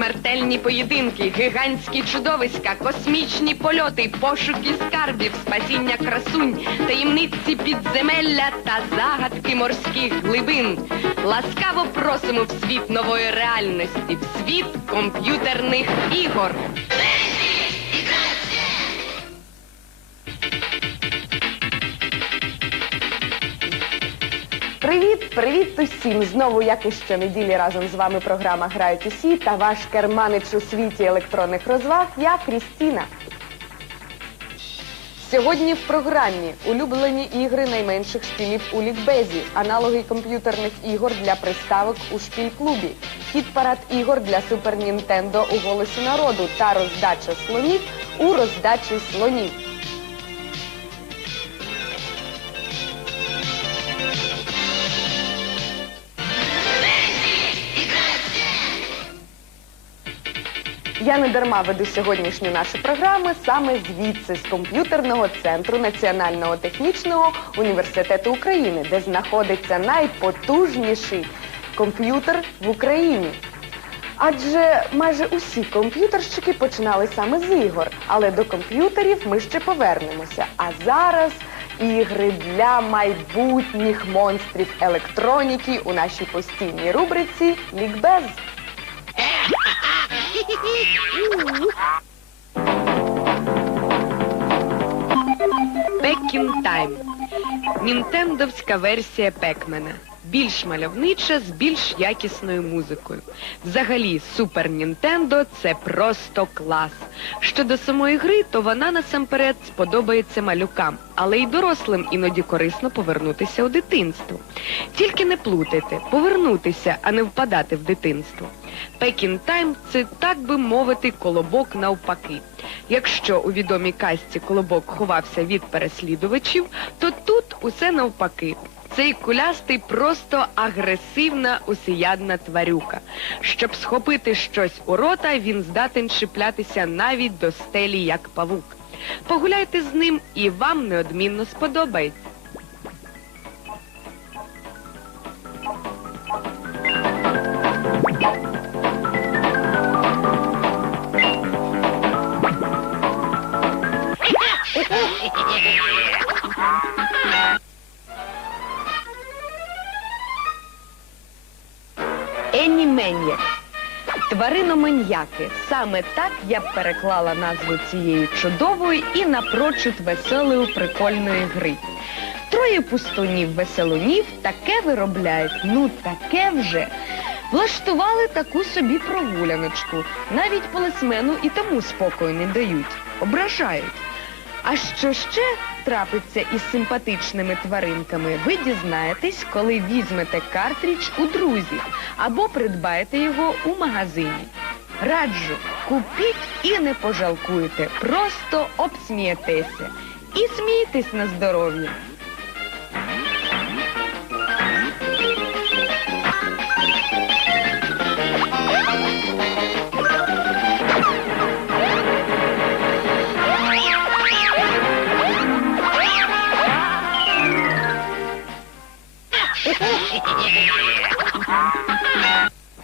Смертельні поєдинки, гігантські чудовиська, космічні польоти, пошуки скарбів, спасіння красунь, таємниці підземелля та загадки морських глибин. Ласкаво просимо в світ нової реальності, в світ комп'ютерних ігор. Привіт, привіт усім! Знову, як і щонеділі, разом з вами програма Грають усі та ваш керманич у світі електронних розваг. Я Крістіна. Сьогодні в програмі улюблені ігри найменших шпілів у лікбезі, аналоги комп'ютерних ігор для приставок у шпіль-клубі, хіт-парад ігор для Супер Нінтендо у голосі народу та роздача слонів у роздачі слонів. Я не дарма веду сьогоднішню нашу програму саме звідси, з комп'ютерного центру Національного технічного університету України, де знаходиться найпотужніший комп'ютер в Україні. Адже майже усі комп'ютерщики починали саме з ігор, але до комп'ютерів ми ще повернемося. А зараз ігри для майбутніх монстрів електроніки у нашій постійній рубриці Лікбез. Пекін Нінтендовська версія Пекмена. Більш мальовнича з більш якісною музикою. Взагалі, Супер Нінтендо це просто клас. Щодо самої гри, то вона насамперед сподобається малюкам, але й дорослим іноді корисно повернутися у дитинство. Тільки не плутайте, повернутися, а не впадати в дитинство. Пекін Тайм це так би мовити колобок навпаки. Якщо у відомій казці колобок ховався від переслідувачів, то тут усе навпаки. Цей кулястий просто агресивна усіядна тварюка. Щоб схопити щось у рота, він здатен чіплятися навіть до стелі як павук. Погуляйте з ним і вам неодмінно сподобається. Ені Мен'єк. Твариноманьяки. Саме так я б переклала назву цієї чудової і напрочуд веселої прикольної гри. Троє пустунів-веселунів таке виробляють, ну таке вже. Влаштували таку собі прогуляночку. Навіть полисмену і тому спокою не дають. Ображають. А що ще трапиться із симпатичними тваринками, ви дізнаєтесь, коли візьмете картридж у друзів або придбаєте його у магазині. Раджу, купіть і не пожалкуйте, просто обсмієтеся. І смійтесь на здоров'я.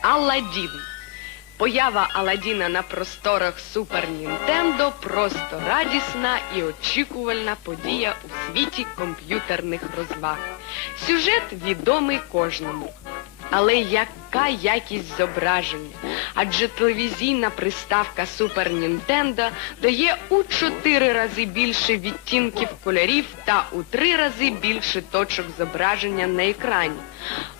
Алладін. Поява Аладдіна на просторах Супер Нінтендо просто радісна і очікувальна подія у світі комп'ютерних розваг. Сюжет відомий кожному. Але яка якість зображення? Адже телевізійна приставка Супер Нінтендо дає у чотири рази більше відтінків кольорів та у три рази більше точок зображення на екрані.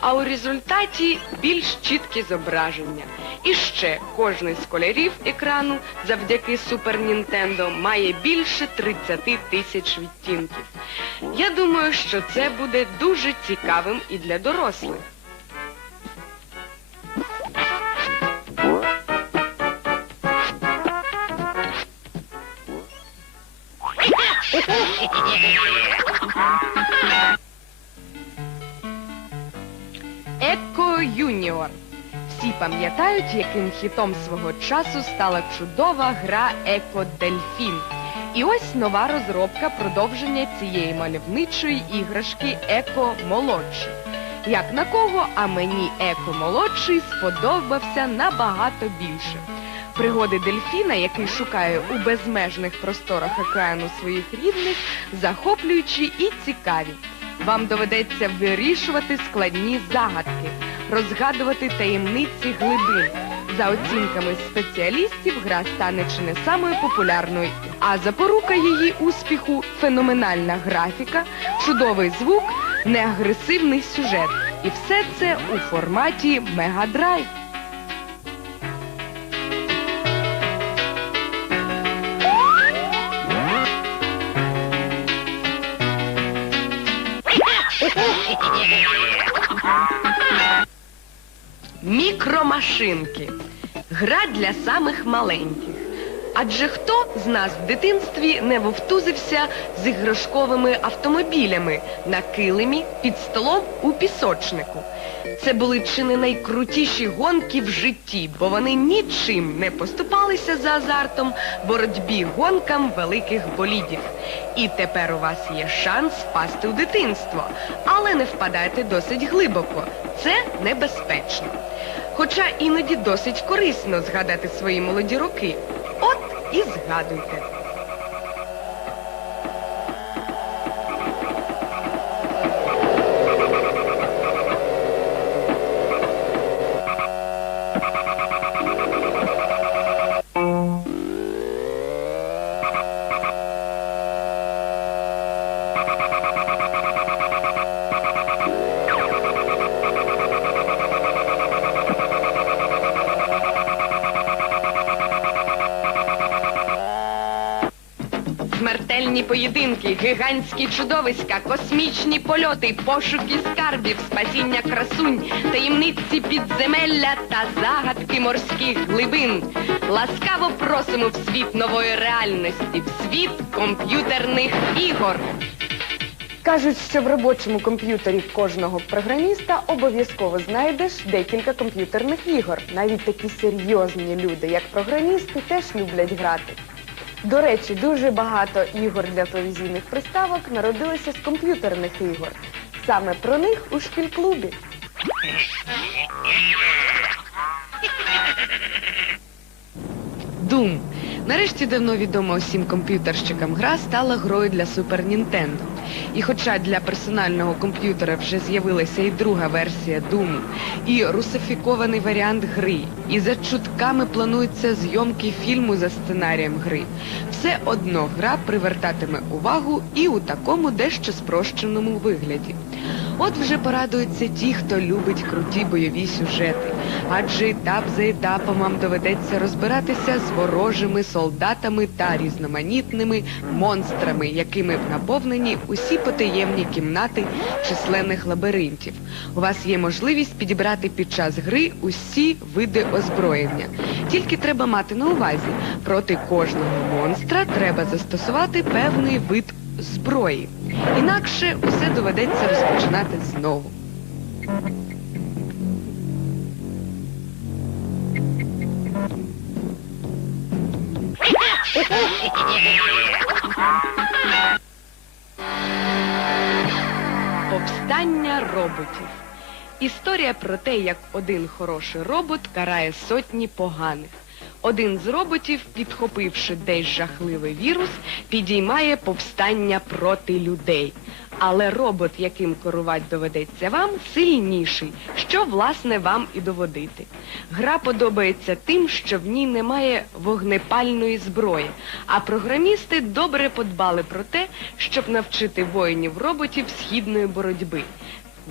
А у результаті більш чіткі зображення. І ще кожний з кольорів екрану завдяки Супер Нінтендо має більше 30 тисяч відтінків. Я думаю, що це буде дуже цікавим і для дорослих. Еко Юніор. Всі пам'ятають, яким хітом свого часу стала чудова гра Еко Дельфін. І ось нова розробка продовження цієї мальовничої іграшки Еко Молодший. Як на кого, а мені еко молодший сподобався набагато більше. Пригоди дельфіна, який шукає у безмежних просторах океану своїх рідних, захоплюючі і цікаві. Вам доведеться вирішувати складні загадки, розгадувати таємниці глибин. За оцінками спеціалістів, гра стане чи не самою популярною, а запорука її успіху феноменальна графіка, чудовий звук, неагресивний сюжет. І все це у форматі Мегадрайв. Мікромашинки. Гра для самих маленьких. Адже хто з нас в дитинстві не вовтузився з іграшковими автомобілями на килимі, під столом у пісочнику? Це були чи не найкрутіші гонки в житті, бо вони нічим не поступалися за азартом боротьбі гонкам великих болідів. І тепер у вас є шанс впасти у дитинство, але не впадайте досить глибоко. Це небезпечно. Хоча іноді досить корисно згадати свої молоді роки. І згадуйте. Смертельні поєдинки, гігантські чудовиська, космічні польоти, пошуки скарбів, спасіння красунь, таємниці підземелля та загадки морських глибин. Ласкаво просимо в світ нової реальності, в світ комп'ютерних ігор. Кажуть, що в робочому комп'ютері кожного програміста обов'язково знайдеш декілька комп'ютерних ігор. Навіть такі серйозні люди, як програмісти, теж люблять грати. До речі, дуже багато ігор для телевізійних приставок народилися з комп'ютерних ігор. Саме про них у шкільклубі. Дум. Нарешті давно відома усім комп'ютерщикам гра стала грою для Супер Nintendo. І хоча для персонального комп'ютера вже з'явилася і друга версія Doom, і русифікований варіант гри, і за чутками плануються зйомки фільму за сценарієм гри, все одно гра привертатиме увагу і у такому дещо спрощеному вигляді. От вже порадуються ті, хто любить круті бойові сюжети. Адже етап за етапом вам доведеться розбиратися з ворожими солдатами та різноманітними монстрами, якими наповнені усі потаємні кімнати численних лабіринтів. У вас є можливість підібрати під час гри усі види озброєння. Тільки треба мати на увазі, проти кожного монстра треба застосувати певний вид зброї. Інакше усе доведеться розпочинати знову. Повстання роботів. Історія про те, як один хороший робот карає сотні поганих. Один з роботів, підхопивши десь жахливий вірус, підіймає повстання проти людей. Але робот, яким керувати доведеться вам, сильніший, що, власне, вам і доводити. Гра подобається тим, що в ній немає вогнепальної зброї, а програмісти добре подбали про те, щоб навчити воїнів роботів східної боротьби.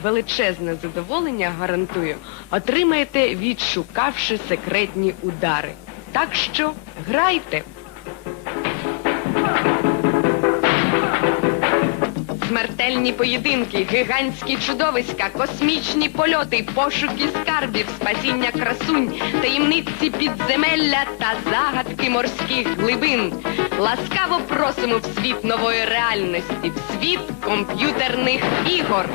Величезне задоволення, гарантую, отримаєте, відшукавши секретні удари. Так що грайте! Смертельні поєдинки, гігантські чудовиська, космічні польоти, пошуки скарбів, спасіння красунь, таємниці підземелля та загадки морських глибин. Ласкаво просимо в світ нової реальності, в світ комп'ютерних ігор.